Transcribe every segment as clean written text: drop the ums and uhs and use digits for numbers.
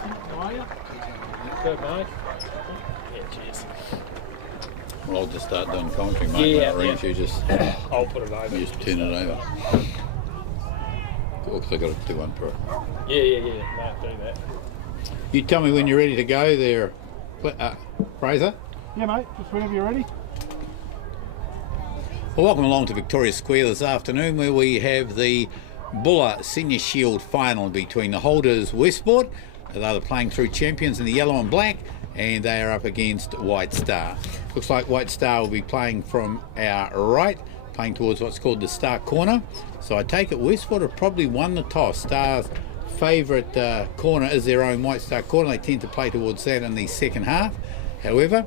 How are you? Good, mate. Yeah, cheers. Well, I'll just start doing commentary, mate. Yeah, Arrange you just I'll put it over. you just turn it over. Cool, 'cause I got to do one for it. Yeah. Mate, do that. You tell me when you're ready to go there, Fraser. Yeah, mate, just whenever you're ready. Well, welcome along to Victoria Square this afternoon, where we have the Buller Senior Shield final between the holders Westport. They're the playing through champions in the yellow and black, and they are up against White Star. Looks like White Star will be playing from our right, playing towards what's called the Star Corner. So I take it Westport have probably won the toss. Star's favourite corner is their own White Star Corner. They tend to play towards that in the second half. However,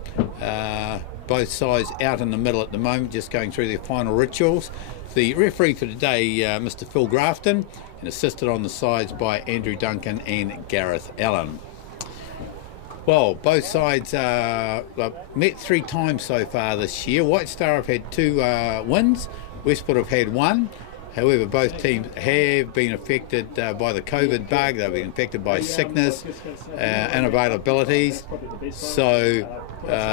both sides out in the middle at the moment, just going through their final rituals. The referee for today, Mr. Phil Grafton, and assisted on the sides by Andrew Duncan and Gareth Allen. Well, both sides met 3 times so far this year. White Star have had 2 wins, Westport have had 1. However, both teams have been affected by the COVID bug. They've been affected by sickness, unavailabilities. So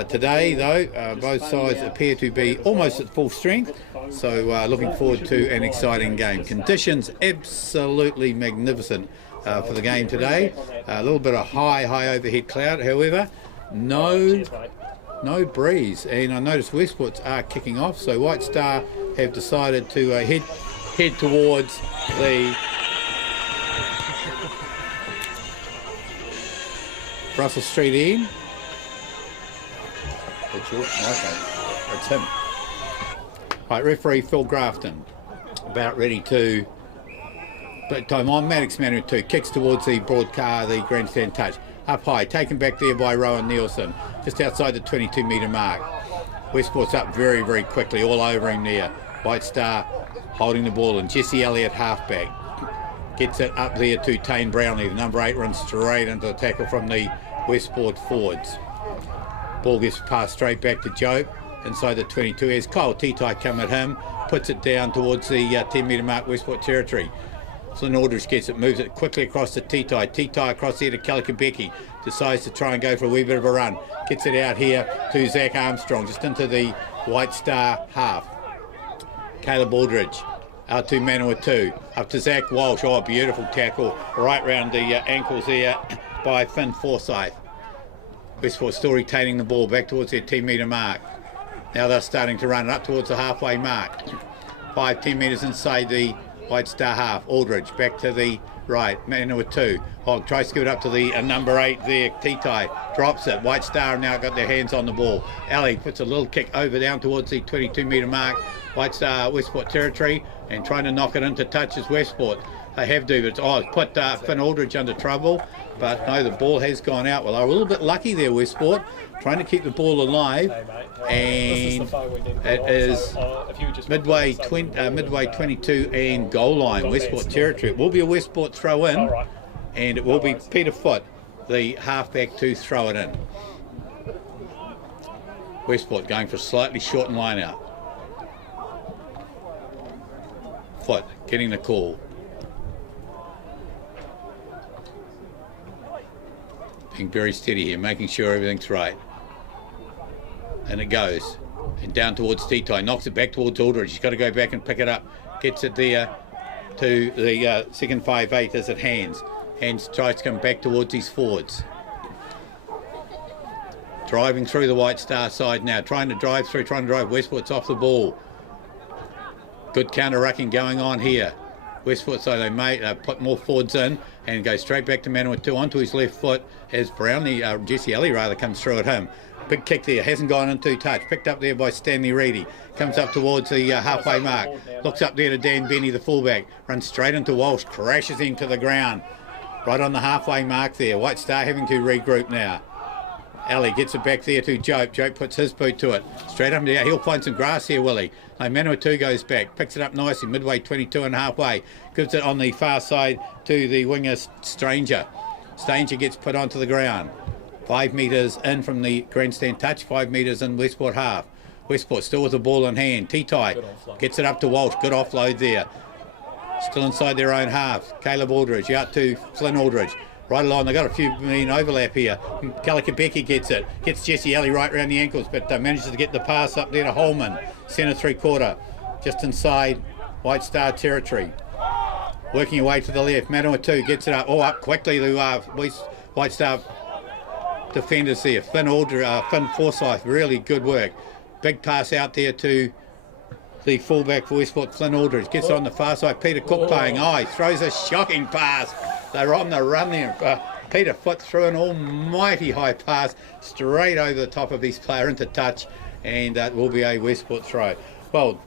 today, though, both sides appear to be almost at full strength. So looking forward to an exciting game. Conditions absolutely magnificent for the game today. A little bit of high overhead cloud. However, no breeze. And I noticed Westports are kicking off. So White Star have decided to head towards the Russell Street Inn. It's him. Right, referee Phil Grafton about ready to but time on. Maddox Manor 2 kicks towards the broad car, the grandstand touch. Up high, taken back there by Rowan Nielsen, just outside the 22 metre mark. Westport's up very quickly, all over him there. White Star holding the ball, and Jesse Elliott halfback gets it up there to Tane Brownlee. The number 8 runs straight into the tackle from the Westport forwards. Ball gets passed straight back to Joe inside the 22 as Kyle Titai come at him, puts it down towards the 10 metre mark Westport territory. Flynn Aldridge gets it, moves it quickly across to Titai across there to Kalikabeki, decides to try and go for a wee bit of a run, gets it out here to Zach Armstrong, just into the White Star half. Caleb Aldridge out to Manawatu, up to Zach Walsh. Oh, beautiful tackle right round the ankles there by Finn Forsyth. Westport still retaining the ball back towards their 10 metre mark. Now they're starting to run it up towards the halfway mark. 5-10 metres inside the White Star half. Aldridge back to the right. Manawatu. Oh, tries to give it up to the number 8 there. Titai drops it. White Star now got their hands on the ball. Ali puts a little kick over down towards the 22 metre mark. White Star Westport territory, and trying to knock it into touch is Westport. They have to, but it's put Finn Aldridge under trouble. But no, the ball has gone out. Well, they're a little bit lucky there, Westport, trying to keep the ball alive. And it is midway 22 and goal line, Westport territory. It will be a Westport throw in, and it will be Peter Foot, the halfback, to throw it in. Westport going for a slightly shortened line out. Foot getting the call. Being very steady here, making sure everything's right. And it goes. And down towards Titai, knocks it back towards Aldridge. He's got to go back and pick it up. Gets it there to the second 5'8" as it hands. Hands tries to come back towards his forwards. Driving through the White Star side now, trying to drive Westport's off the ball. Good counter-rucking going on here. Westport, so they may put more forwards in and go straight back to Manawatu onto his left foot as Brownlee, Jesse Ellie rather, comes through at him. Big kick there, hasn't gone into touch. Picked up there by Stanley Reedy. Comes up towards the halfway mark. Looks up there to Dan Benny, the fullback. Runs straight into Walsh, crashes into the ground. Right on the halfway mark there. White Star having to regroup now. Ali gets it back there to Jope. Jope puts his boot to it. Straight up there. He'll find some grass here, Willie. No, Manawatu goes back. Picks it up nicely. Midway 22 and halfway. Gives it on the far side to the winger Stranger. Stranger gets put onto the ground. 5 metres in from the grandstand touch. 5 metres in Westport half. Westport still with the ball in hand. Titai gets it up to Walsh. Good offload there. Still inside their own half. Caleb Aldridge out to Flynn Aldridge. right along. They've got a few mean overlap here. Kalikabeki gets it. Gets Jesse Alley right around the ankles, but manages to get the pass up there to Holman. Centre 3/4. Just inside White Star territory. Working away to the left. Manawatu gets it up. Oh, up quickly to White Star defenders there. Finn Forsyth, really good work. Big pass out there to the fullback for Westport, Flynn Aldridge. Gets on the far side. Peter Cook playing high. Throws a shocking pass. They're on the run there. Peter Foot threw an almighty high pass straight over the top of his player into touch, and it will be a Westport throw. Well,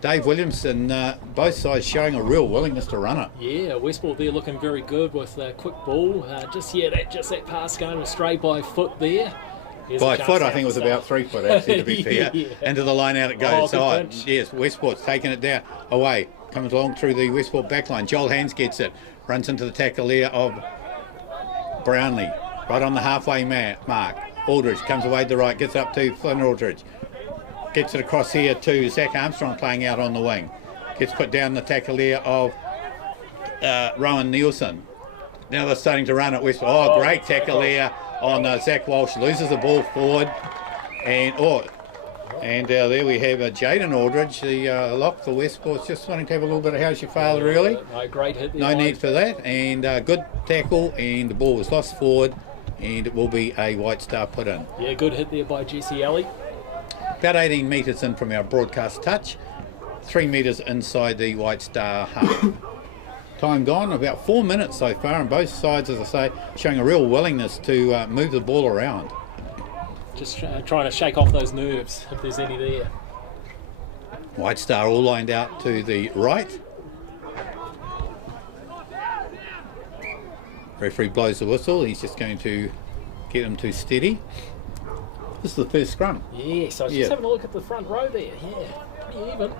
Dave Williamson, both sides showing a real willingness to run it. Yeah, Westport there looking very good with a quick ball. Just that pass going astray by Foot there. By Foot, I think it was about 3 foot actually, to be fair. Yeah. Into the line out it goes. Good Yes, Westport's taking it down away. Comes along through the Westport backline. Joel Hands gets it. Runs into the tackle there of Brownlee. Right on the halfway mark. Aldridge comes away to the right. Gets up to Flynn Aldridge. Gets it across here to Zach Armstrong playing out on the wing. Gets put down the tackle there of Rowan Nielsen. Now they're starting to run at Westport. Oh, great tackle there on Zach Walsh. Loses the ball forward. And there we have Jaden Aldridge, the lock for Westport. Just wanting to have a little bit of how's your father, really. No, great hit there. No need for that. And good tackle. And the ball was lost forward. And it will be a White Star put in. Yeah, good hit there by Jesse Alley. About 18 metres in from our broadcast touch, 3 metres inside the White Star half. Time gone, about 4 minutes so far, and both sides, as I say, showing a real willingness to move the ball around. Just trying to shake off those nerves, if there's any there. White Star all lined out to the right. Referee blows the whistle, he's just going to get them to steady. This is the first scrum. Yeah, so just having a look at the front row there. Yeah, pretty even.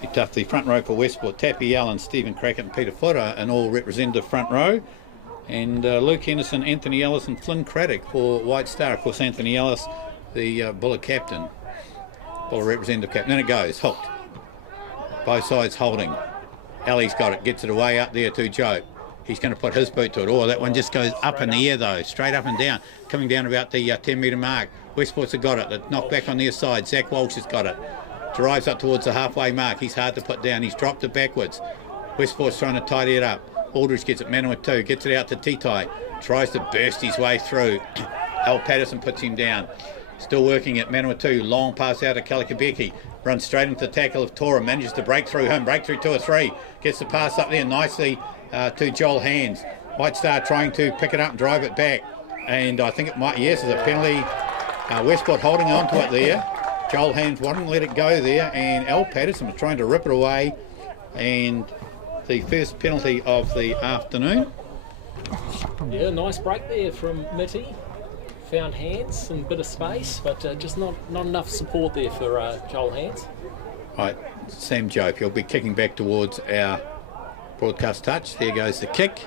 Be tough. The front row for Westport. Tappy Allen, Stephen Crackett and Peter Footer, an all representative front row. And Luke Henderson, Anthony Ellis and Flynn Craddock for White Star. Of course, Anthony Ellis, the Buller captain. Buller representative captain. Then it goes, hooked. Both sides holding. Ali's got it, gets it away up there to Joe. He's going to put his boot to it. Oh, that one just goes up in the air, though. Straight up and down. Coming down about the 10-metre mark. Westport's have got it. The knock back on their side. Zach Walsh has got it. Drives up towards the halfway mark. He's hard to put down. He's dropped it backwards. Westport's trying to tidy it up. Aldridge gets it. Manawatu gets it out to Titai. Tries to burst his way through. Al Patterson puts him down. Still working at Manawatu. Long pass out to Kalikabeki. Runs straight into the tackle of Tora. Manages to break through him. Break through 2 or 3. Gets the pass up there nicely to Joel Hands. White Star trying to pick it up and drive it back. And I think it might, yes, it's a penalty. Westport holding on to it there. Joel Hands wouldn't let it go there. And Al Patterson was trying to rip it away. And the first penalty of the afternoon. Yeah, nice break there from Mitty. Found Hands and a bit of space, but just not enough support there for Joel Hands. Right, Sam Jope, he'll be kicking back towards our broadcast touch. There goes the kick.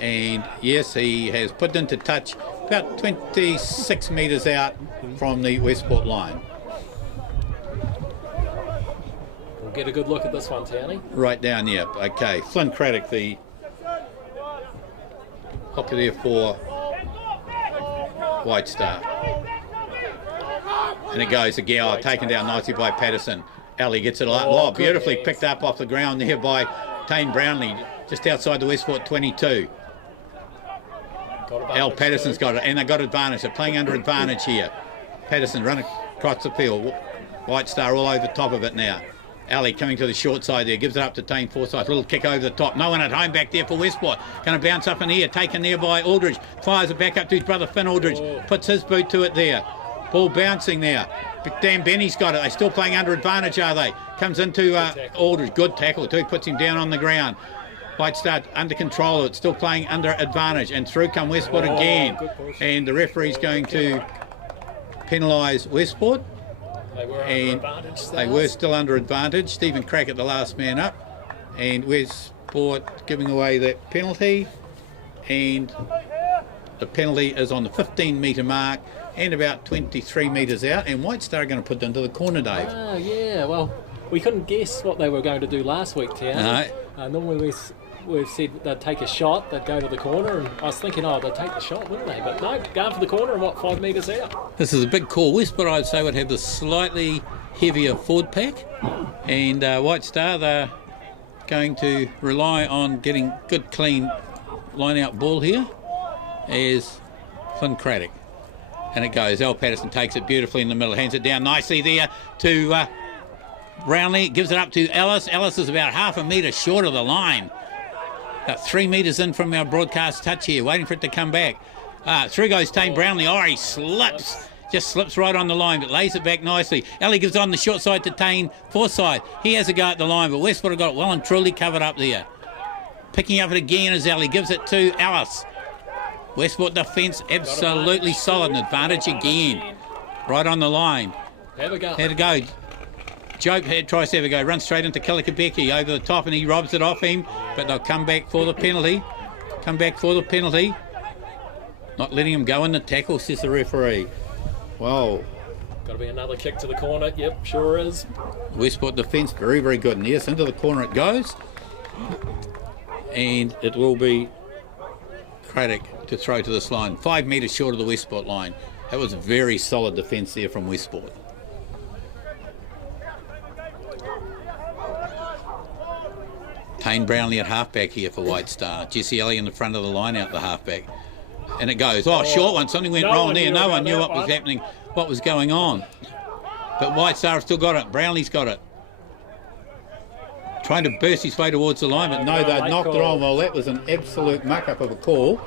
And yes, he has put into touch about 26 metres out from the Westport line. We'll get a good look at this one, Townie. Right down, yeah. Okay, Flynn Craddock, the hooker there for White Star. And it goes to Gower, taken down nicely by Patterson. Ali gets it a beautifully picked up off the ground there by Tane Brownlee, just outside the Westport 22. Al Patterson's got it, and they've got advantage. They're playing under advantage here. Patterson running across the field. White Star all over the top of it now. Ali coming to the short side there, gives it up to Tane Forsyth. Little kick over the top. No one at home back there for Westport. Going to bounce up in the air, taken there by Aldridge. Fires it back up to his brother Finn Aldridge. Puts his boot to it there. Ball bouncing there. But Dan Benny's got it. They're still playing under advantage, are they? Comes into Aldridge. Good tackle too. Puts him down on the ground. White Star under control of it. Still playing under advantage. And through come Westport again. And the referee's going to penalise Westport. They were still under advantage. Stephen Crackett, the last man up. And Westport giving away that penalty. And the penalty is on the 15-metre mark and about 23 metres out. And White Star are going to put it into the corner, Dave. Yeah, well, we couldn't guess what they were going to do last week, Tiana. No. Normally we've said they'd take a shot, they'd go to the corner, and I was thinking, they'd take the shot, wouldn't they? But no, going for the corner and 5 metres out. This is a big call. Westport, I'd say, would have the slightly heavier forward pack. And White Star, they're going to rely on getting good, clean line-out ball here as Finn Craddock. And it goes. Al Patterson takes it beautifully in the middle, hands it down nicely there to Brownlee, gives it up to Ellis. Ellis is about half a metre short of the line. About 3 metres in from our broadcast touch here, waiting for it to come back. Through goes Tane Brownlee. Oh, he slips. Just slips right on the line, but lays it back nicely. Ellie gives on the short side to Tane Forsyth. He has a go at the line, but Westport have got it well and truly covered up there. Picking up it again as Ellie gives it to Alice. Westport defence absolutely solid. An advantage again. Right on the line. Have a go. Had a go. Jope tries to have a go. Runs straight into Killikabeki over the top and he robs it off him. But they'll come back for the penalty. Not letting him go in the tackle, says the referee. Wow. Got to be another kick to the corner. Yep, sure is. Westport defence very, very good. And yes, into the corner it goes. And it will be Craddock to throw to this line. 5 metres short of the Westport line. That was very solid defence there from Westport. Tane Brownlee at halfback here for White Star. Jesse Ellie in the front of the line out the halfback. And it goes. Oh, short one. Something went wrong there. No one knew what was happening, what was going on. But White Star have still got it. Brownlee's got it. Trying to burst his way towards the line, but no, they'd knocked it on. Well, that was an absolute muck-up of a call.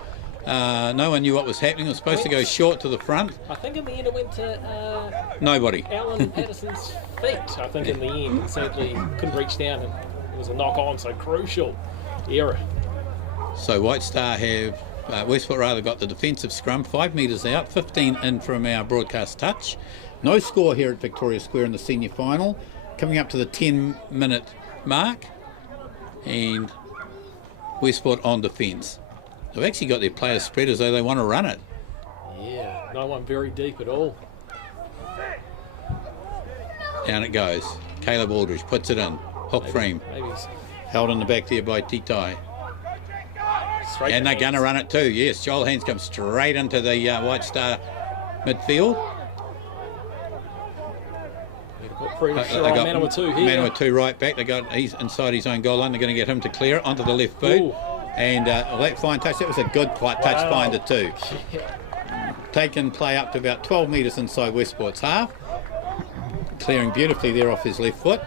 No one knew what was happening. It was supposed to go short to the front. I think in the end it went to nobody. Alan Patterson's feet, I think, in the end. Sadly, couldn't reach down, and it was a knock-on, so crucial error. So White Star have, Westport rather, got the defensive scrum, 5 metres out, 15 in from our broadcast touch. No score here at Victoria Square in the senior final. Coming up to the 10-minute mark, and Westport on defence. They've actually got their players spread as though they want to run it. Yeah, no one very deep at all. Down it goes. Caleb Aldridge puts it in. Hook frame. Held in the back there by Titai. And they're going to run it too. Yes, Joel Haynes comes straight into the White Star midfield. They got Manawatu here. Manawatu right back. He's inside his own goal line. They're going to get him to clear it onto the left boot. Ooh. And that fine touch. That was a good touch finder too. Taken play up to about 12 metres inside Westport's half. Clearing beautifully there off his left foot.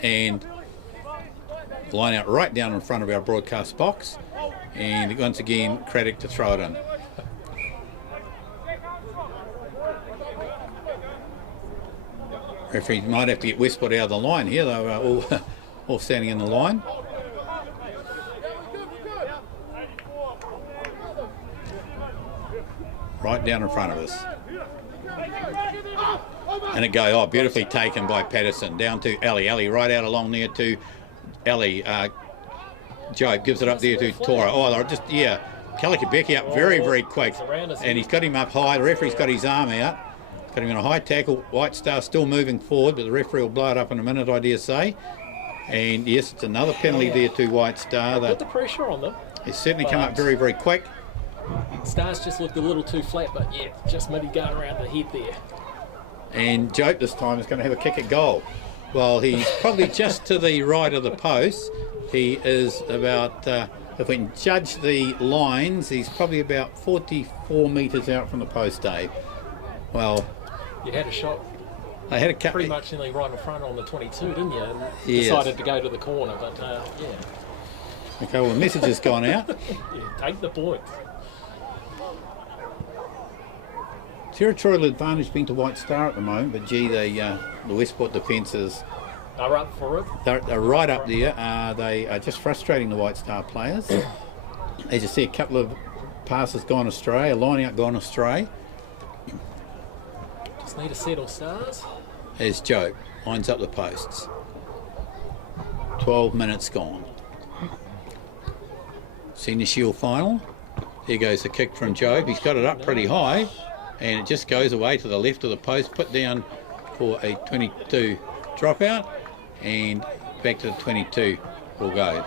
And line out right down in front of our broadcast box. And once again, Craddock to throw it in. Referee might have to get Westport out of the line here. They were all standing in the line. Right down in front of us. And it goes, beautifully taken by Patterson. Down to Ellie. Ellie right out along there to Ellie. Jobe gives it up there to Tora. They're just, Killikabeki up very, very quick. And he's got him up high. The referee's got his arm out. Got him in a high tackle. White Star still moving forward, but the referee will blow it up in a minute, I dare say. And yes, it's another penalty there to White Star. Put the pressure on them. It's certainly come up very, very quick. Stars just looked a little too flat, but just maybe going around the head there. And Jope this time is going to have a kick at goal. Well, he's probably just to the right of the post. He is about, if we can judge the lines, he's probably about 44 metres out from the post, Dave. Well, you had a shot. I had a cut pretty much nearly right in front on the 22, didn't you? And decided to go to the corner, but Okay, well, the message has gone out. Take the point. Territorial advantage being to White Star at the moment, but the Westport defences are up for it. They're right up there. They are just frustrating the White Star players. As you see, a couple of passes gone astray, a line out gone astray. Just need to settle, Stars. As Joe lines up the posts. 12 minutes gone. Senior Shield final. Here goes the kick from Jobe. He's got it up pretty high, and it just goes away to the left of the post, put down for a 22 dropout, and back to the 22 will go.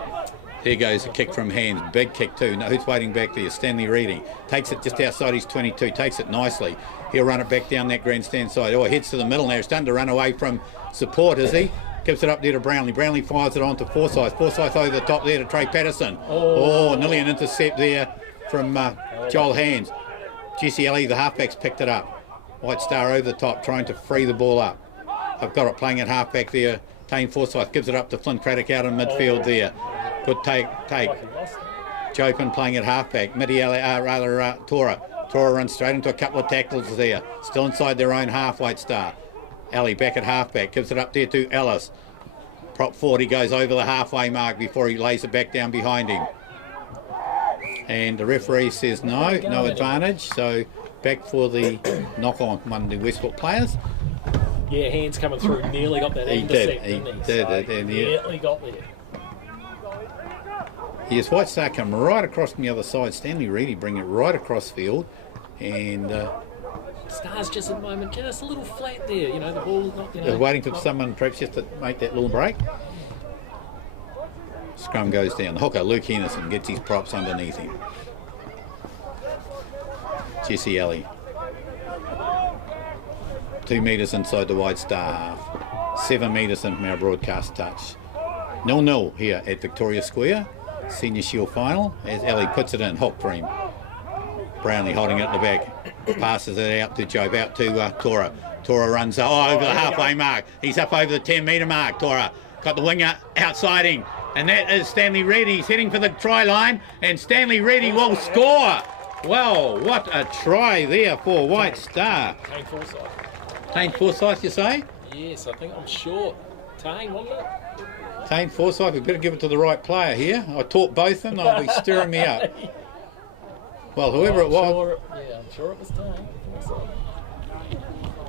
There goes a kick from hands, big kick too. Now who's waiting back there? Stanley Reedy takes it just outside his 22, takes it nicely. He'll run it back down that grandstand side. Oh, heads to the middle now. He's starting to run away from support, is he? Gives it up there to Brownlee. Brownlee fires it on to Forsyth. Forsyth over the top there to Trey Patterson. Oh, nearly an intercept there from Joel Hands. Jesse Ellie, the halfback's picked it up. White Star over the top, trying to free the ball up. I've got it playing at halfback there. Tane Forsyth gives it up to Flynn Craddock out in midfield there. Good take. Jopin playing at halfback. Tora. Tora runs straight into a couple of tackles there. Still inside their own half, White Star. Ali back at halfback, gives it up there to Ellis. Prop 40 goes over the halfway mark before he lays it back down behind him. And the referee says no advantage. So back for the knock on one of the Westport players. Yeah, Hands coming through, nearly got that intercept. He nearly got there. Yes, White Star come right across from the other side. Stanley Reedy bring it right across field, and Star's just at the moment just a little flat there. You know, the ball's not. They're waiting for someone perhaps just to make that little break. Scrum goes down. The hooker Luke Henderson gets his props underneath him. Jesse Alley. 2 metres inside the White Star half. 7 metres in from our broadcast touch. 0-0 here at Victoria Square. Senior Shield final as Alley puts it in. Hook for him. Brownlee holding it at the back. Passes it out to Job, out to Tora. Tora runs over the halfway mark. He's up over the 10 metre mark. Tora got the winger outside him. And that is Stanley Reedy. He's heading for the try line. And Stanley Reedy will score. Well, what a try there for White Star. Tane Forsyth. Tane Forsyth, you say? Yes, I'm sure. Tane, wasn't it? Tane Forsyth, we better give it to the right player here. I taught both of them, they'll be stirring me up. Well, whoever it was. I'm sure it was Tane.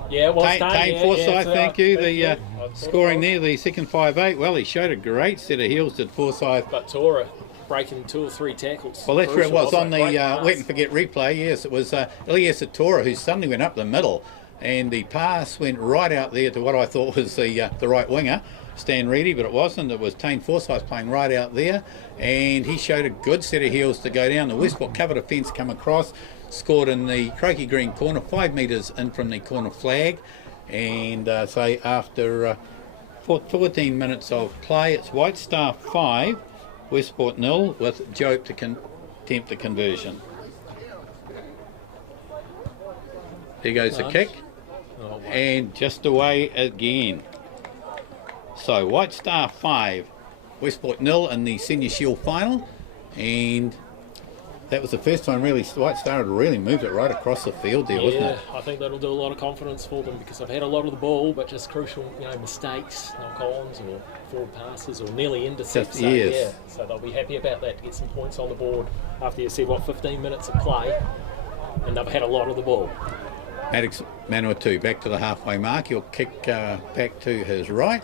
Yeah, it was Tane. Tane Forsyth, thank you. The scoring there, the second 5'8". Well, he showed a great set of heels, did Forsyth. But Tora breaking 2 or 3 tackles. Well, that's where it was on the wet and forget replay. Yes, it was Elias Tora who suddenly went up the middle, and the pass went right out there to what I thought was the right winger, Stan Reedy, but it wasn't. It was Tane Forsyth playing right out there, and he showed a good set of heels to go down. The Westport covered a fence, come across, scored in the croaky green corner, 5 metres in from the corner flag, and so after 14 minutes of play, it's White Star 5, Westport 0, with Jope to attempt the conversion. There goes the kick, and just away again. So White Star 5, Westport 0 in the Senior Shield final, and that was the first time really White Star had really moved it right across the field there, wasn't it? Yeah, I think that'll do a lot of confidence for them because they've had a lot of the ball, but just crucial, mistakes, knock-ons or forward passes or nearly intercepts. So they'll be happy about that to get some points on the board after you see 15 minutes of play, and they've had a lot of the ball. Maddox Manawatu back to the halfway mark. He'll kick back to his right.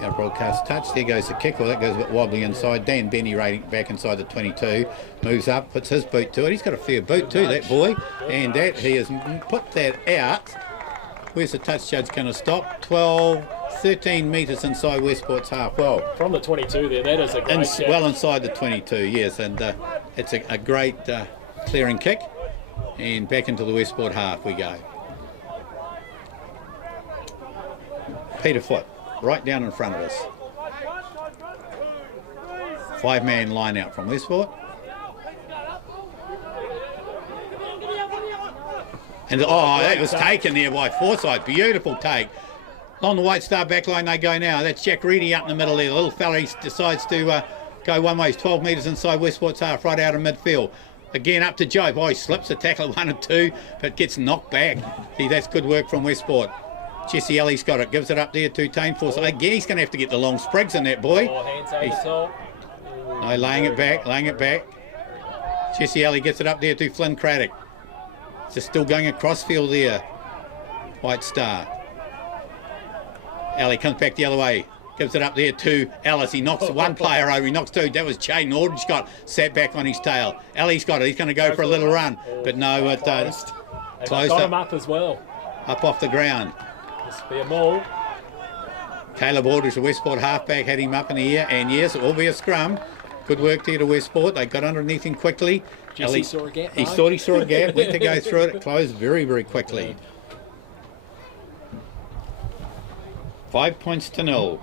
Our broadcast touch. There goes the kick. Well, that goes a bit wobbly inside. Dan Benny rating back inside the 22. Moves up, puts his boot to it. He's got a fair boot too, that boy. And that he has put that out. Where's the touch judge going to stop? 13 metres inside Westport's half. Well, from the 22 there, that is a great kick. Well inside the 22, yes. And it's a great clearing kick. And back into the Westport half we go. Peter Foot. Right down in front of us. 5-man line out from Westport. And that was taken there by Forsyth. Beautiful take. On the White Star back line they go now. That's Jack Reedy out in the middle there. The little fella, he decides to go one way. He's 12 metres inside Westport's half, right out of midfield. Again up to Joe. He slips a tackle 1 and 2, but gets knocked back. See, that's good work from Westport. Jesse Ellie's got it, gives it up there to Tane Forsyth. Again, he's going to have to get the long sprigs in that boy. Hands over top. No, laying it back. Jesse Ellie gets it up there to Flynn Craddock. Just still going across field there. White Star. Ellie comes back the other way. Gives it up there to Ellis. He knocks one player over. He knocks 2. That was Jaden Aldridge sat back on his tail. Ellie's got it. He's going to go for a little run. But no, it closed got him up as well. Up off the ground. This will be a maul. Caleb Aldridge, the Westport halfback, had him up in the air, and yes, it will be a scrum. Good work there to Westport. They got underneath him quickly. Jesse saw a gap. He thought he saw a gap, went to go through it. It closed very, very quickly. 5 points to 0.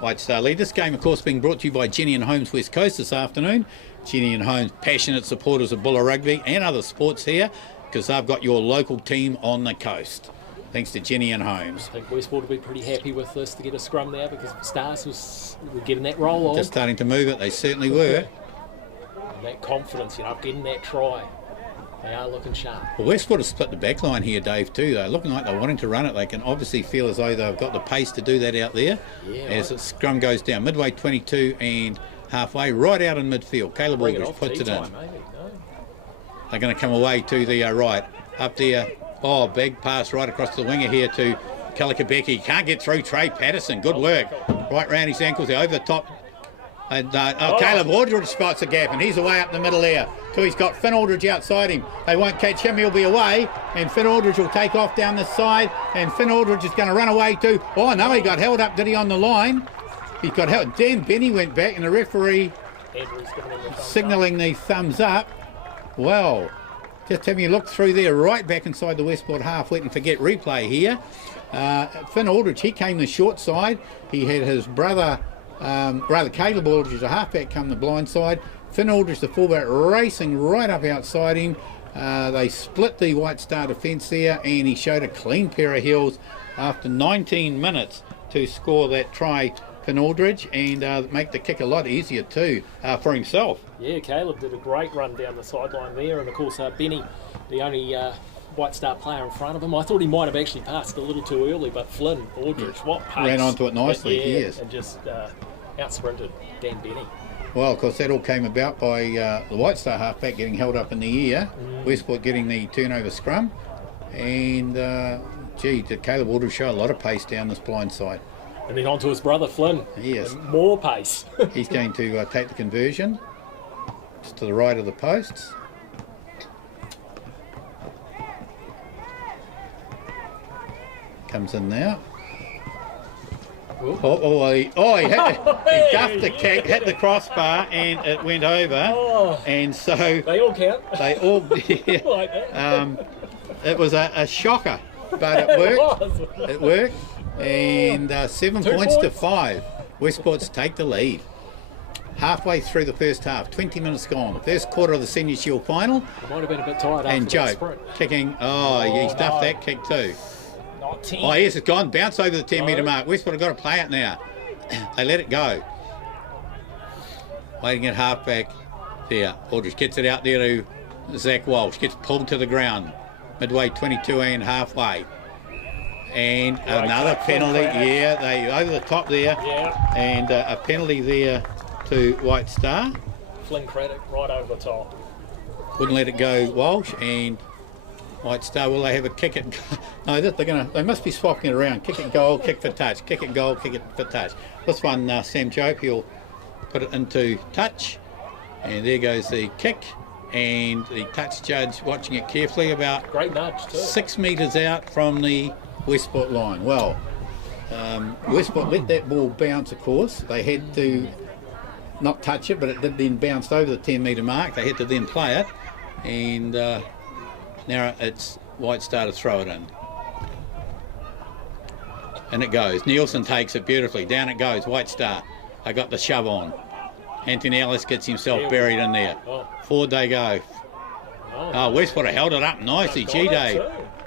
White Star lead. This game, of course, being brought to you by Jenny and Holmes West Coast this afternoon. Jenny and Holmes, passionate supporters of Buller Rugby and other sports here, because they've got your local team on the coast. Thanks to Jenny and Holmes. I think Westport will be pretty happy with this to get a scrum there, because Stars were getting that roll on. Just starting to move it, they certainly were. And that confidence, of getting that try. They are looking sharp. Well, Westport have split the back line here, Dave, too. They're looking like they're wanting to run it. They can obviously feel as though they've got the pace to do that out there. Yeah, as the scrum goes down, midway 22 and halfway, right out in midfield. Caleb Aldridge puts it in. Maybe. No. They're going to come away to the right. Up there, big pass right across the winger here to Kalikabeki. Can't get through Trey Patterson. Good work. Right round his ankles there, over the top. And Caleb Aldridge spots a gap, and he's away up the middle there. So he's got Finn Aldridge outside him. They won't catch him, he'll be away. And Finn Aldridge will take off down the side. And Finn Aldridge is going to run away too. Oh no, he got held up, did he, on the line? He got held. Dan Benny went back, and the referee signalling the thumbs up. Well, just having a look through there, right back inside the Westport half. Let and forget replay here. Finn Aldridge, he came the short side. He had his brother, Caleb Aldridge, a halfback, come the blind side. Finn Aldridge, the fullback, racing right up outside him. They split the White Star defence there, and he showed a clean pair of heels after 19 minutes to score that try, Finn Aldridge, and make the kick a lot easier too for himself. Yeah, Caleb did a great run down the sideline there, and of course Benny, the only White Star player in front of him. I thought he might have actually passed a little too early, but Flynn Aldridge, what pace. Ran onto it nicely, yes. And just out-sprinted Dan Benny. Well, of course, that all came about by the White Star halfback getting held up in the air, Westport getting the turnover scrum, and did Caleb Aldridge show a lot of pace down this blind side. And then on to his brother Flynn. Yes. More pace. He's going to take the conversion just to the right of the posts. Comes in now. He duffed the kick, hit the crossbar, and it went over. And so they all count. They all. Yeah, like that. It was a shocker, but it worked. It worked, and 7 points to 5. Westport's take the lead. Halfway through the first half, 20 minutes gone. First quarter of the Senior Shield final. He might have been a bit tired. And after Joe kicking. He's duffed that kick too. Not 10. Oh yes, it's gone. Bounce over the 10-metre mark. Westport have got to play it now. They let it go. Waiting at halfback there. Aldridge gets it out there to Zach Walsh. Gets pulled to the ground. Midway 22 and halfway. And another penalty. Yeah, they over the top there. Yeah. And a penalty there to White Star. Flynn Craddock right over the top. Wouldn't let it go, Walsh, and White Star, will they have a kick it? No, they must be swapping it around. Kick it goal, kick for touch. Kick it goal, kick it for touch. This one, Sam Jope, he'll put it into touch. And there goes the kick. And the touch judge watching it carefully, about great nudge too. 6 metres out from the Westport line. Well, Westport let that ball bounce, of course. They had to not touch it, but it did then bounced over the 10-metre mark. They had to then play it. And now it's White Star to throw it in. And it goes. Nielsen takes it beautifully. Down it goes. White Star. They got the shove on. Anthony Ellis gets himself buried in there. Forward they go. Westport held it up nicely. They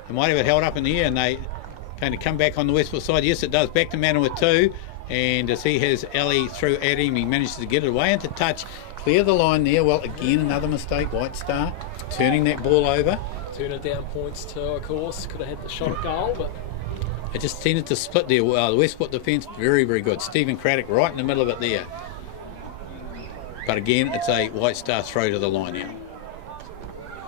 might have it held up in the air, and they going to come back on the Westport side. Yes, it does. Back to Manor with 2. And as he has Ellie through at him, he manages to get it away into touch. Clear the line there. Well, again, another mistake. White Star turning that ball over. Turn it down points too, of course. Could have had the shot at goal, but it just tended to split there. The Westport defence, very, very good. Stephen Craddock right in the middle of it there. But again, it's a White Star throw to the line now.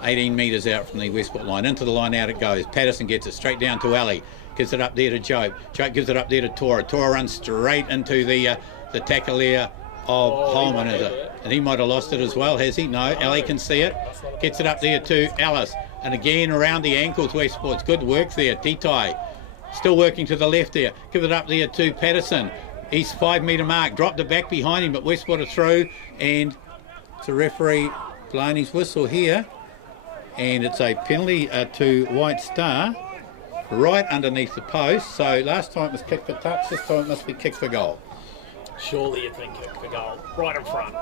18 metres out from the Westport line. Into the line, out it goes. Patterson gets it straight down to Ali. Gives it up there to Jope. Jope gives it up there to Tora. Tora runs straight into the tackle there of Holman, is it? And he might have lost it as well, has he? No, Ali can see it. Gets it up there to Ellis. And again, around the ankles, Westport's good work there. Titai Still working to the left there. Give it up there to Patterson. He's 5 metre mark. Dropped it back behind him, but Westport are through. And it's a referee blowing his whistle here. And it's a penalty to White Star right underneath the post. So last time it was kicked for touch. This time it must be kicked for goal. Surely you'd think kicked for goal. Right in front.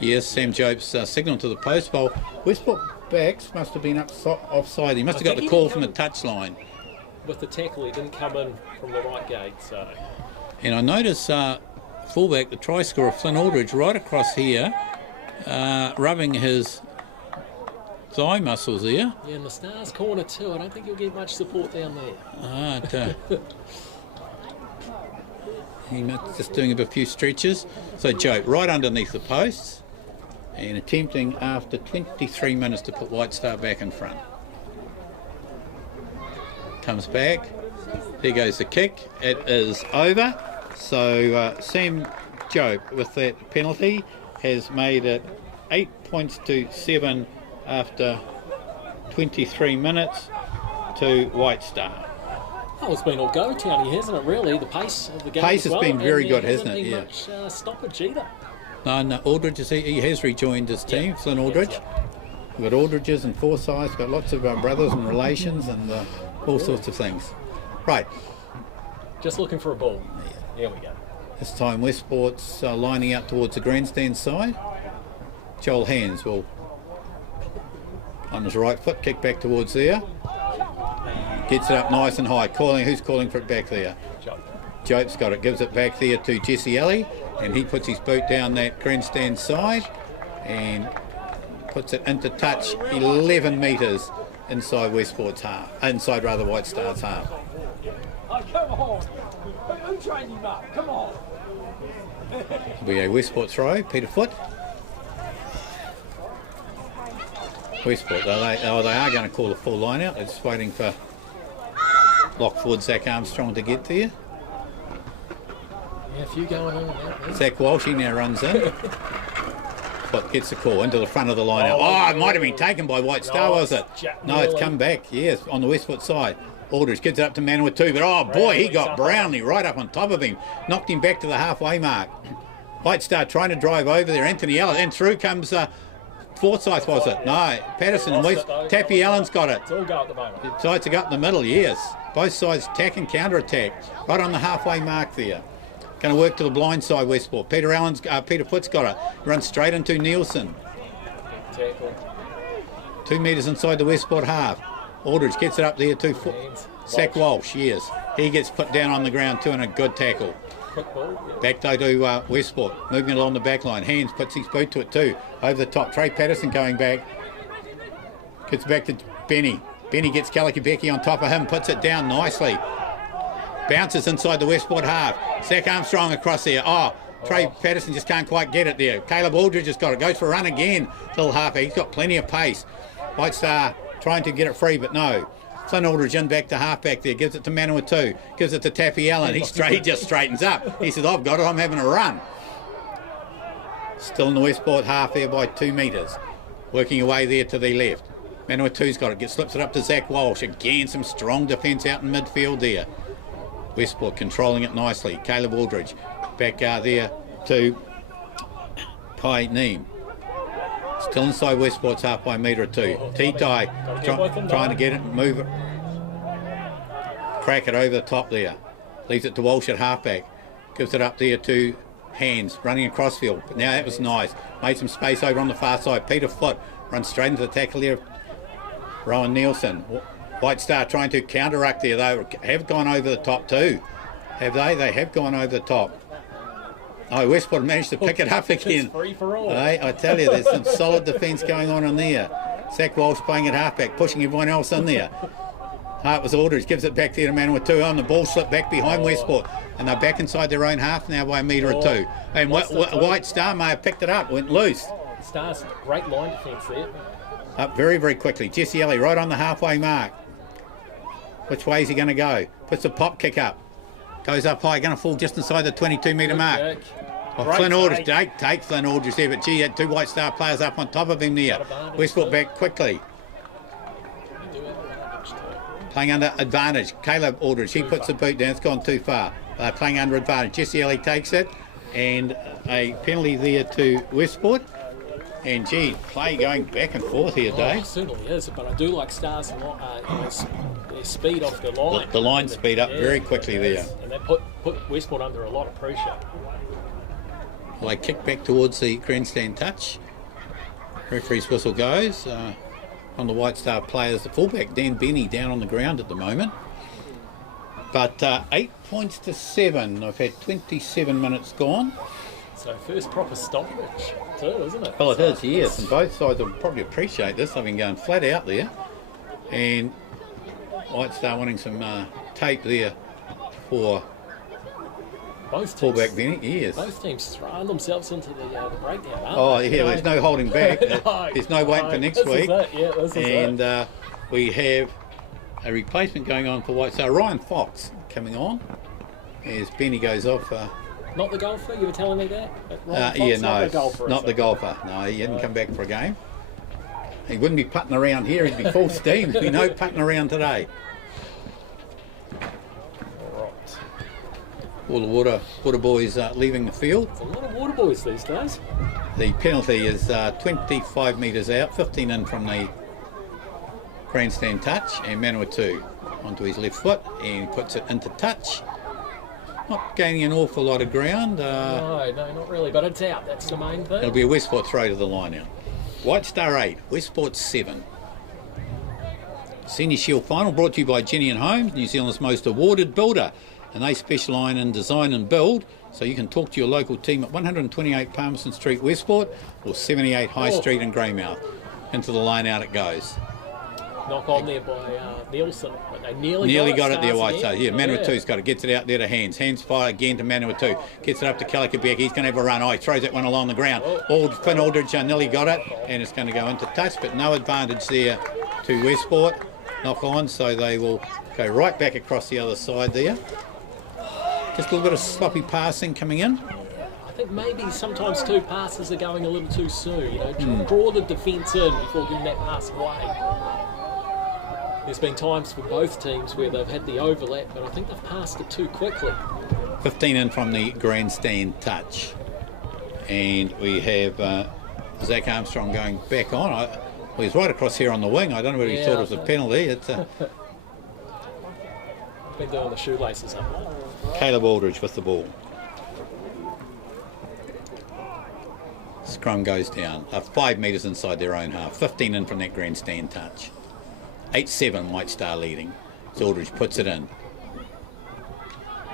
Yes, Sam Jopes signal to the post bowl. Westport backs must have been offside. He must have got the call from the touchline. With the tackle, he didn't come in from the right gate, so... And I notice fullback, the try scorer, Flynn Aldridge, right across here, rubbing his thigh muscles there. Yeah, in the Stars corner too. I don't think you'll get much support down there. He's just doing a few stretches. So Joe, right underneath the posts, and attempting after 23 minutes to put White Star back in front. Comes back. There goes the kick. It is over. So Sam Jope, with that penalty, has made it 8 points to 7 after 23 minutes to White Star. Oh, it's been all go, Townie, hasn't it, really? The pace of the game Pace has been very good, hasn't it? Yeah. Much stoppage either. No, Aldridge, he has rejoined his team, Flynn Aldridge. We've got Aldridges and Forsyths, got lots of brothers and relations and all sorts of things. Right. Just looking for a ball. There we go. This time Westport's lining up towards the grandstand side. Joel Hands will, on his right foot, kick back towards there. Gets it up nice and high. Who's calling for it back there? Jope's got it. Gives it back there to Jesse Alley, and he puts his boot down that grandstand side and puts it into touch 11 metres inside Westport's half. White Star's half. Oh, come on. Who trained him up? Come on. We a Westport throw, Peter Foot. Westport, they are going to call the full line out. They're just waiting for lock forward Zach Armstrong to get there. Yeah, a few going on now. Zach Walsh, he now runs in. Foot gets the call into the front of the line out. Oh, it might have been taken by White Star, was it? No, it's come back, yes, on the Westport side. Aldridge gives it up to Manawatu, but oh boy, he got Brownlee right up on top of him. Knocked him back to the halfway mark. White Star trying to drive over there, Anthony Allen, and through comes Forsyth, was it? No, Patterson and West. Tappy Allen's got it. It's all go at the moment. The sides are got in the middle, yes. Both sides attack and counter-attack. Right on the halfway mark there. Going to work to the blind side, Westport. Peter Foot's got it. Runs straight into Nielsen. Tackle. 2 metres inside the Westport half. Aldridge gets it up there to Zach Walsh, yes. He gets put down on the ground too, and a good tackle. Quick ball. Yeah. Back though to Westport, moving along the back line. Hands puts his boot to it too. Over the top, Trey Patterson going back. Gets back to Benny. Benny gets Kalikabeki on top of him, puts it down nicely. Bounces inside the Westport half. Zach Armstrong across there. Trey Patterson just can't quite get it there. Caleb Aldridge has got it. Goes for a run again. Little half. He's got plenty of pace. White Star trying to get it free, but no. Flynn Aldridge in back to half-back there. Gives it to Manawatu. Gives it to Taffy Allen. He just straightens up. He says, I've got it. I'm having a run. Still in the Westport half there by 2 metres. Working away there to the left. Manawatu's got it. Slips it up to Zach Walsh. Again, some strong defence out in midfield there. Westport controlling it nicely. Caleb Aldridge back there to Pai Neem. Still inside Westport's half by a metre or two. T-Tie trying to get it, move it. Crack it over the top there. Leaves it to Walsh at halfback. Gives it up there to Hands, running across field. But now that was nice. Made some space over on the far side. Peter Foot runs straight into the tackle there. Rowan Nielsen. White Star trying to counteract there. They have gone over the top too. Have they? They have gone over the top. Oh, Westport managed to pick it up again. It's free for all. Hey, I tell you, there's some solid defence going on in there. Zach Walsh playing at halfback, pushing everyone else in there. Hart was Aldridge, gives it back there to Manawatu. On the ball slipped back behind Westport, and they're back inside their own half now by a metre or two. And White Star may have picked it up, went loose. Stars, great line defence there. Up very, very quickly. Jesse Alley right on the halfway mark. Which way is he going to go? Puts a pop kick up. Goes up high, going to fall just inside the 22 metre mark. Flynn Aldridge, take Flynn Aldridge there, but gee, had 2 White Star players up on top of him there. Westport back quickly. playing under advantage. Caleb Aldridge, he puts the boot down. It's gone too far. Playing under advantage. Jesse Ellie takes it, and a penalty there to Westport. And gee, play going back and forth here, Dave. It certainly is, but I do like Stars and their speed off the line. The line speed up very quickly there. And they put Westport under a lot of pressure. Well, they kick back towards the grandstand touch. Referee's whistle goes. On the White Star players, the fullback, Dan Benny, down on the ground at the moment. But 8 points to 7. I've had 27 minutes gone. So first proper stoppage too, isn't it? Well, it is, yes. And both sides will probably appreciate this. They've been going flat out there. And White Star wanting some tape there for both teams, fullback Benny. Yes. Both teams throwing themselves into the breakdown, aren't Oh, they? yeah, there's no holding back. No, There's no waiting for next week. This is And we have a replacement going on for White Star. Ryan Fox coming on as Benny goes off. Not the golfer, you were telling me that? Not the golfer. Not the golfer. No, he hadn't come back for a game. He wouldn't be putting around here. He'd be full steam. There'd be no putting around today. Right. All the water boys leaving the field. There's a lot of water boys these days. The penalty is 25 metres out, 15 in from the grandstand touch, and Manawatu onto his left foot and puts it into touch. Not gaining an awful lot of ground. No, not really, but it's out. That's the main thing. It'll be a Westport throw to the line out. White Star 8, Westport 7. Senior Shield final brought to you by Jenny and Holmes, New Zealand's most awarded builder. And they specialise in design and build, so you can talk to your local team at 128 Palmerston Street, Westport, or 78 High Street in Greymouth. Into the line out it goes. Knock on there by Nielsen, but they nearly got it there, White Star. Stars. Yeah, Manawatu's got it. Gets it out there to Hands. Hands fire again to Manawatu. Gets it up to Kalikabek. He's going to have a run. Oh, he throws that one along the ground. Finn Aldridge nearly got it, and it's going to go into touch, but no advantage there to Westport. Knock on, so they will go right back across the other side there. Just a little bit of sloppy passing coming in. I think maybe sometimes two passes are going a little too soon. You know, draw the defence in before giving that pass away. There's been times for both teams where they've had the overlap, but I think they've passed it too quickly. 15 in from the grandstand touch. And we have Zach Armstrong going back on. Well, he's right across here on the wing. I don't know whether he thought it was a penalty. It's been doing the shoelaces up. Caleb Aldridge with the ball. Scrum goes down. 5 metres inside their own half. 15 in from that grandstand touch. 8-7 White Star leading. Aldridge puts it in.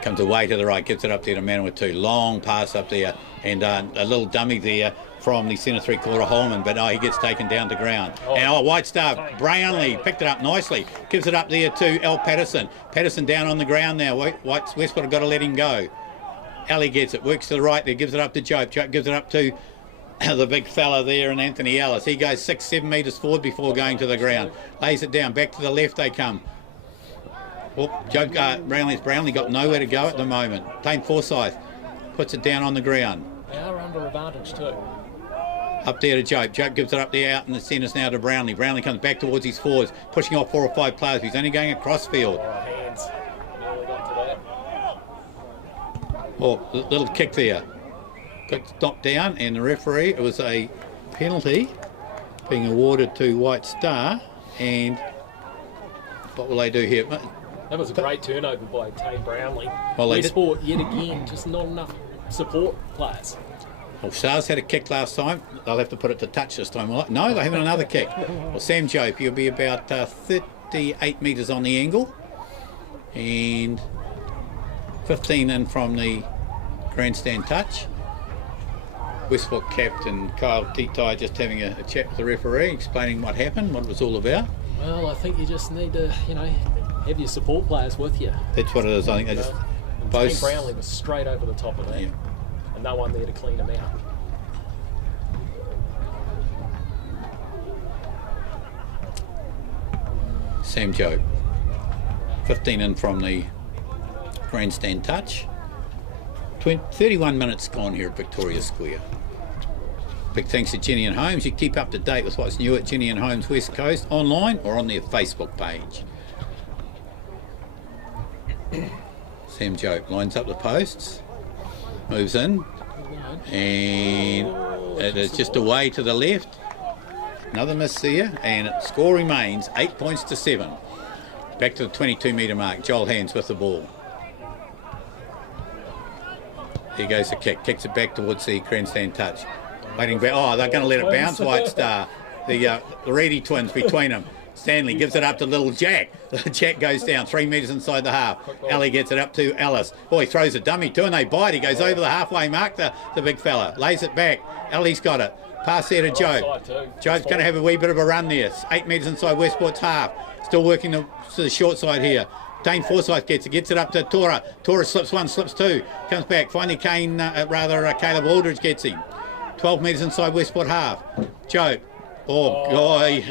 Comes away to the right, gets it up there to Manawatu. Long pass up there, and a little dummy there from the centre three-quarter Holman, but he gets taken down to ground. And White Star, Brownlee picked it up nicely. Gives it up there to Al Patterson. Patterson down on the ground now. Westport have got to let him go. Ali gets it, works to the right there, gives it up to Jope. Jope gives it up to the big fella there, and Anthony Ellis. He goes 6-7 metres forward before going to the ground. Lays it down, back to the left they come. Brownlee got nowhere to go at the moment. Tane Forsyth puts it down on the ground. They are under advantage too. Up there to Jope. Jope gives it up there out in the centres now to Brownlee. Brownlee comes back towards his forwards, pushing off 4 or 5 players. He's only going across field. Hands. Nearly got to that. Little kick there. Got knocked down, and the referee, it was a penalty being awarded to White Star. And what will they do here? That was a great turnover by Tane Brownlee. Well, Westport, yet again, just not enough support players. Well, Stars had a kick last time. They'll have to put it to touch this time. No, they're having another kick. Well, Sam Jope, he'll be about 38 metres on the angle. And 15 in from the grandstand touch. Westport captain Kyle Titai just having a chat with the referee, explaining what happened, what it was all about. Well, I think you just need to, have your support players with you. That's what it is. I think they just both. Tane Brownlee was straight over the top of that, and no one there to clean him out. Sam Jope, 15 in from the grandstand touch. 31 minutes gone here at Victoria Square. Big thanks to Jenny and Holmes. You keep up to date with what's new at Jenny and Holmes West Coast online or on their Facebook page. Sam Jope lines up the posts, moves in, and it is just away to the left. Another miss there, and score remains 8 points to 7. Back to the 22-metre mark. Joel Hands with the ball. Here goes the kick. Kicks it back towards the grandstand touch. Waiting back. Oh, they're going to let it bounce, White Star. The Reedy twins between them. Stanley gives it up to little Jack. Jack goes down 3 metres inside the half. Ali gets it up to Ellis. Oh, he throws a dummy too, and they bite. He goes over the halfway mark, the big fella. Lays it back. Ali's got it. Pass there to Joe. Joe's going to have a wee bit of a run there. 8 metres inside Westport's half. Still working to the short side here. Dane Forsyth gets it up to Tora. Tora slips one, slips two. Comes back. Finally, Caleb Aldridge gets him. 12 metres inside Westport half. Joe. Oh, God.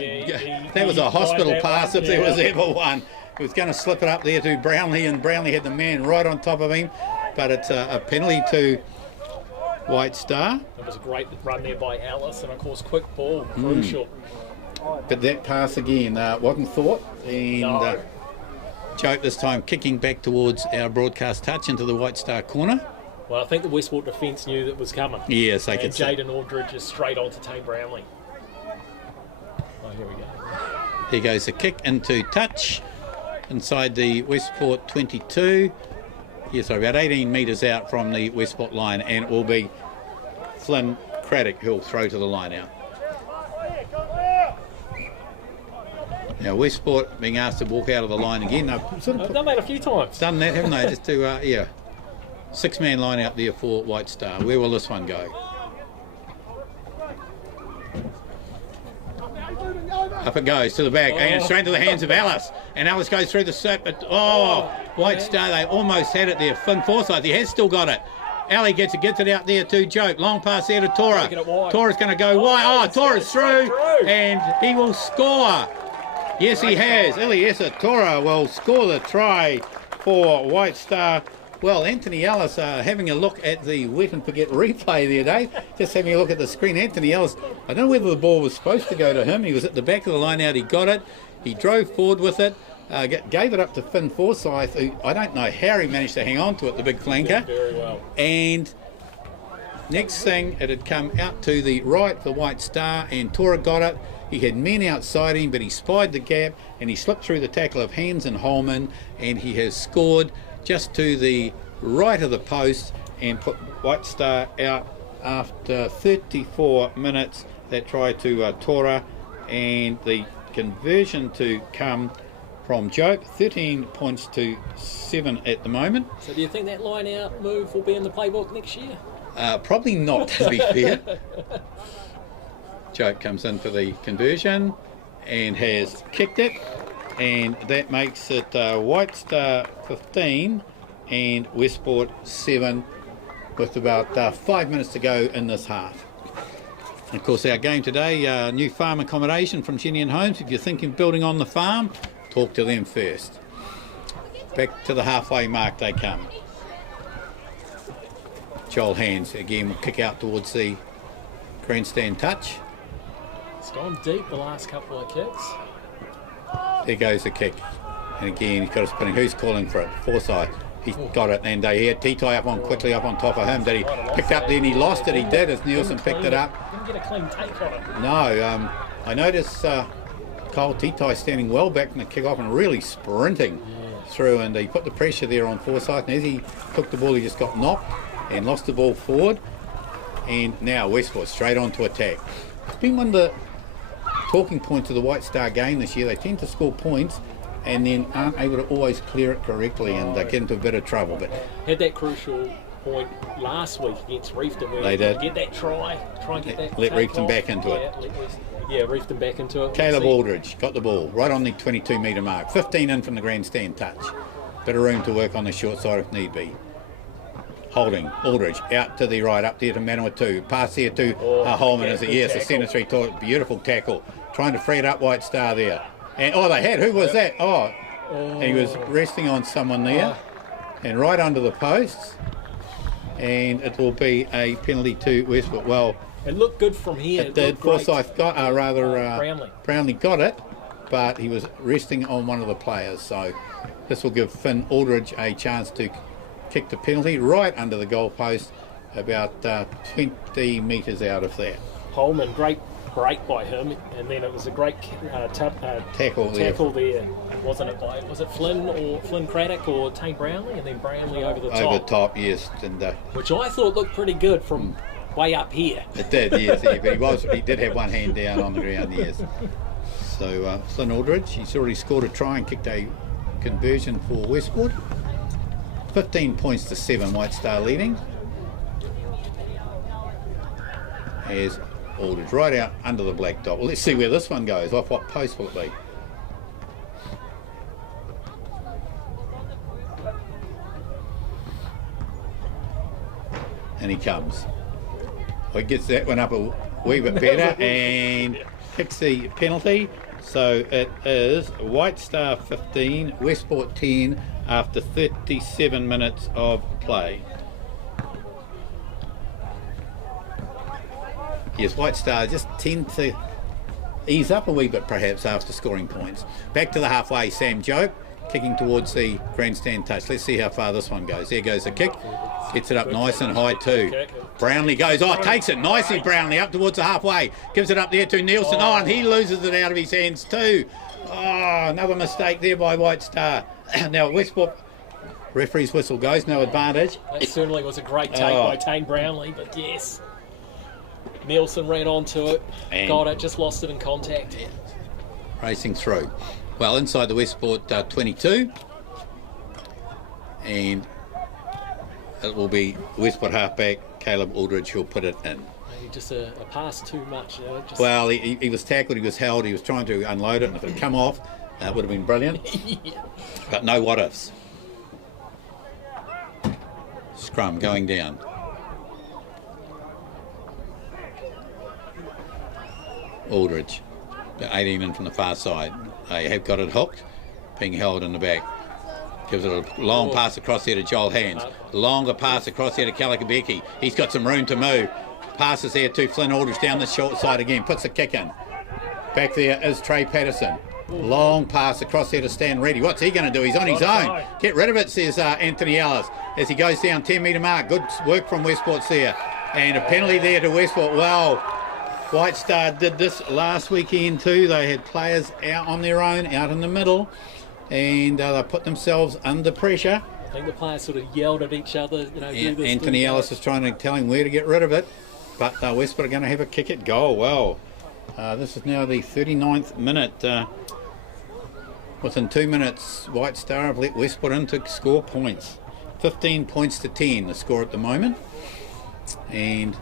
That was a hospital pass if there was ever one. He was going to slip it up there to Brownlee, and Brownlee had the man right on top of him. But it's a penalty to White Star. It was a great run there by Alice, and of course, quick ball, crucial. But that pass again wasn't thought, and Joke this time kicking back towards our broadcast touch into the White Star corner. Well, I think the Westport defence knew that was coming. Yes, they could say. Jaden Aldridge is straight on to Tane Brownlee. Oh, here we go. Here goes the kick into touch inside the Westport 22. Yes, sorry, about 18 metres out from the Westport line, and it will be Flynn Craddock who'll throw to the line out. Now Westport being asked to walk out of the line again. They've Done that a few times. Done that, haven't they? Just to, 6-man line out there for White Star. Where will this one go? Up it goes to the back, and straight into the hands of Alice. And Alice goes through the set, but White Star, they almost had it there. Finn Forsyth, he has still got it. Ali gets it out there to Joke. Long pass there to Tora. Tora's going to go wide. Oh, Tora's through, and he will score. Yes, he has. Eliesa Tora will score the try for White Star. Well, Anthony Ellis having a look at the wet and forget replay there, Dave. Just having a look at the screen. Anthony Ellis, I don't know whether the ball was supposed to go to him. He was at the back of the line out. He got it. He drove forward with it. Gave it up to Finn Forsyth, who I don't know how he managed to hang on to it, the big flanker. Very well. And next thing, it had come out to the right for White Star, and Tora got it. He had men outside him, but he spied the gap, and he slipped through the tackle of Hands and Holman, and he has scored just to the right of the post and put White Star out after 34 minutes. That try to Tora, and the conversion to come from Joke, 13 points to 7 at the moment. So do you think that line out move will be in the playbook next year? Probably not, to be fair. Joke comes in for the conversion and has kicked it, and that makes it White Star 15 and Westport 7 with about 5 minutes to go in this half. And of course, our game today, new farm accommodation from Genian Homes. If you're thinking of building on the farm, talk to them first. Back to the halfway mark they come. Joel Hands again will kick out towards the grandstand touch. It's gone deep the last couple of kicks. There goes the kick. And again, he's got a spinning. Who's calling for it? Forsyth. He's got it, and he had T-Tie up on top of him. Did he picked up then he lost it? He did as Nielsen picked it up. Didn't get a clean take on it. No, I noticed Cole T-Tie standing well back from the kick off and really sprinting through, and he put the pressure there on Forsyth, and as he took the ball he just got knocked and lost the ball forward, and now Westport straight on to attack. It's been one of the talking points of the White Star game this year. They tend to score points and then aren't able to always clear it correctly, and they get into a bit of trouble. But had that crucial point last week against Reefton where they did get that try and get that let Reefton back into it. Reefton back into it. Caleb Aldridge got the ball right on the 22 metre mark, 15 in from the grandstand touch. Bit of room to work on the short side if need be. Holding Aldridge out to the right, up there to Manawatu. Pass here to Holman. Is it? Yes, a centre three. Beautiful tackle. Trying to free it up White Star there. And they had. Who was that? And he was resting on someone there, and right under the posts. And it will be a penalty to Westport. Well, it looked good from here. It did. Forsyth got Brownlee got it, but he was resting on one of the players. So This will give Finn Aldridge a chance to kick the penalty right under the goal post, about 20 metres out of there. Holman, great break by him, and then it was a great tackle there. Wasn't it was it Flynn Craddock or Tane Brownlee, and then Brownlee over the top? Over the top, yes. And which I thought looked pretty good from way up here. It did, yes. Yeah, but he did have one hand down on the ground, yes. So Flynn Aldridge, he's already scored a try and kicked a conversion for Westport. 15 points to 7, White Star leading. As Aldridge right out under the black dot. Well, let's see where this one goes. Off what post will it be? And he comes. Well, he gets that one up a wee bit better and kicks the penalty. So it is White Star 15, Westport 10 after 37 minutes of play. Yes, White Star just tend to ease up a wee bit perhaps after scoring points. Back to the halfway, Sam Jope kicking towards the grandstand touch. Let's see how far this one goes. There goes the kick. Gets it up nice and high too. Brownlee goes, takes it nicely, Brownlee, up towards the halfway. Gives it up there to Nielsen. And he loses it out of his hands too. Another mistake there by White Star. Now Westport, referee's whistle goes, no advantage. That certainly was a great take by Tane Brownlee, but yes. Nielsen ran onto it, and got it, just lost it in contact. Racing through. Well, inside the Westport 22. And it will be Westport halfback Caleb Aldridge who'll put it in. Maybe just a pass too much. Well, he was tackled, he was held, he was trying to unload it, and if it had come off, that would have been brilliant. Yeah. But no what-ifs. Scrum going down. Aldridge, 18 in from the far side. They have got it hooked, being held in the back. Gives it a long pass across there to Joel Hands. Longer pass across there to Kalakabeki. He's got some room to move. Passes there to Flynn Aldridge down the short side again. Puts the kick in. Back there is Trey Patterson. Long pass across there to Stan Reddy. What's he going to do? He's on his own. Get rid of it, says Anthony Ellis. As he goes down 10 metre mark. Good work from Westport's there. And a penalty there to Westport. Well, White Star did this last weekend too. They had players out on their own, out in the middle, and they put themselves under pressure. I think the players sort of yelled at each other, do this. Anthony Ellis is trying to tell him where to get rid of it, but Westport are going to have a kick at goal. Well, this is now the 39th minute. Within 2 minutes, White Star have let Westport in to score points. 15 points to 10, the score at the moment. And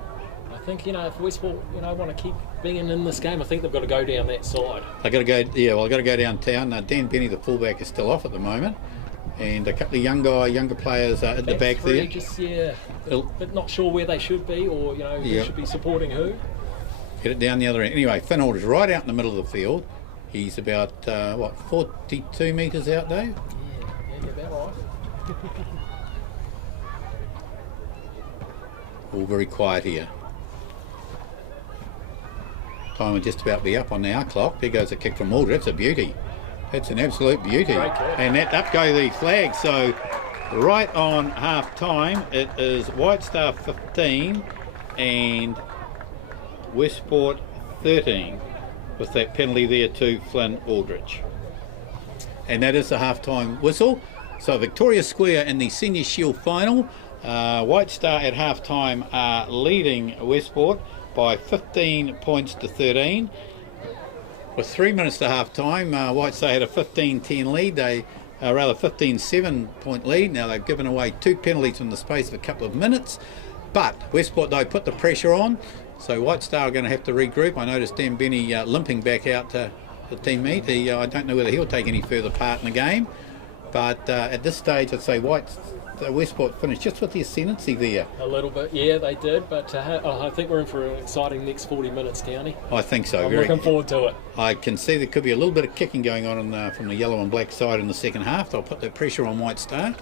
I think, if Westport, want to keep being in this game, I think they've got to go down that side. They've got to go, they've got to go downtown. Dan Benny, the fullback, is still off at the moment. And a couple of younger players at the back there. But not sure where they should be, or, who should be supporting who. Get it down the other end. Anyway, Finn Aldridge right out in the middle of the field. He's about, 42 metres out, Dave? Yeah, you're about right. All very quiet here. Time will just about be up on our clock. There goes a kick from Aldridge. It's a beauty. It's an absolute beauty. And up go the flags. So right on half time, it is White Star 15 and Westport 13 with that penalty there to Flynn Aldridge. And that is the half-time whistle. So Victoria Square in the Senior Shield final. White Star at half-time are leading Westport by 15 points to 13. With 3 minutes to half-time, White Star had a 15-10 lead. 15-7 point lead. Now they've given away 2 penalties in the space of a couple of minutes. But Westport, though, put the pressure on. So White Star are going to have to regroup. I noticed Dan Benny limping back out to the team meet. I don't know whether he'll take any further part in the game. But at this stage, I'd say Westport finished just with the ascendancy there. A little bit, yeah, they did. But I think we're in for an exciting next 40 minutes, Downey. I think so. I'm looking forward to it. I can see there could be a little bit of kicking going on from the yellow and black side in the second half. They'll put that pressure on White Star.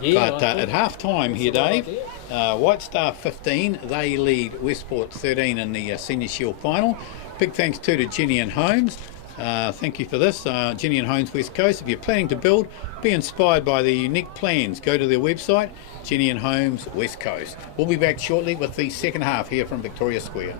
Yeah, but at half-time here, Dave, White Star 15, they lead Westport 13 in the Senior Shield final. Big thanks to Jenny and Holmes. Thank you for this. Ginny and Homes West Coast. If you're planning to build, be inspired by their unique plans. Go to their website, Ginny and Homes West Coast. We'll be back shortly with the second half here from Victoria Square.